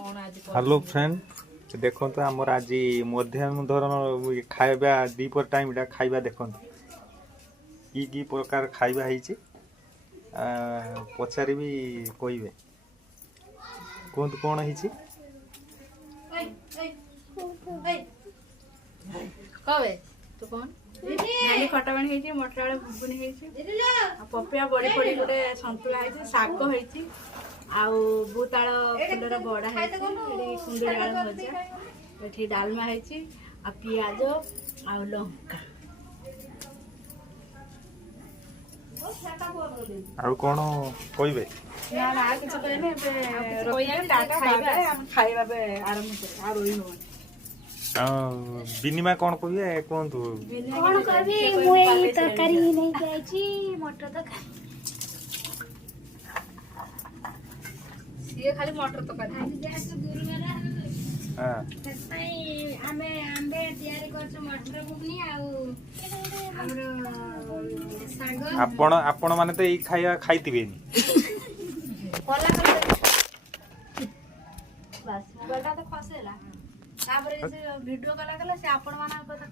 hello friend देखो तो आमर आज मध्याह्न धरण खाइबा दीपर टाइम खाइबा देखो की प्रकार खाइबा है पचारि भी कहबे कहतु कौन है कवे तू कौन नानी खटाबाणी ହେଇଛି ମଟର ଆଳୁ ଘୁଗୁନି ହେଇଛି ଆଉ ପପିଆ ବଡି ପଡି ଗୋଟେ ସନ୍ତୁଳା ହେଇଛି ଶାଗ ହେଇଛି ଆଉ ବୁତାଳ ଫୁଲର ବଡା ହେଇଛି ଏଠି କୁଣ୍ଡୁଳି ଆଳୁ ଭଜା ଏଠି ଡାଲମା ହେଇଛି ଆଉ ପିଆଜ ଆଉ ଲଙ୍କା ଆଉ କଣ କହିବେ ନା ନା ଆଉ କିଛି କହିନି ଏବେ ଖାଇବା ଆରମ୍ଭ ଆଉ ରୋଇ ହବନି ବିନିମା କଣ କହିବେ କୁହନ୍ତୁ କଣ କହିବି ମୁଁ ଏଇ ତରକାରୀ ନେଇକି ଆଇଛି ମଟର ତରକାରୀ ସିଏ ଖାଲି ମଟର ତରକାରୀ ସେଥିପାଇଁ ଆମେ ଆମ୍ବେ ତିଆରି କରୁଛୁ ମଟର ଘୁଗୁନି ଆଉ ଆମର ଶାଗ ଆପଣ ମାନେ ତ ଏଇ ଖାଇବା ଖାଇଥିବେନି କଲା କଲା ବାସ୍ ବଟା ତ ଖସେଲା ତାପରେ ସେ ଭିଡିଓ କଲା ସେ ଆପଣ ମାନଙ୍କ କଥା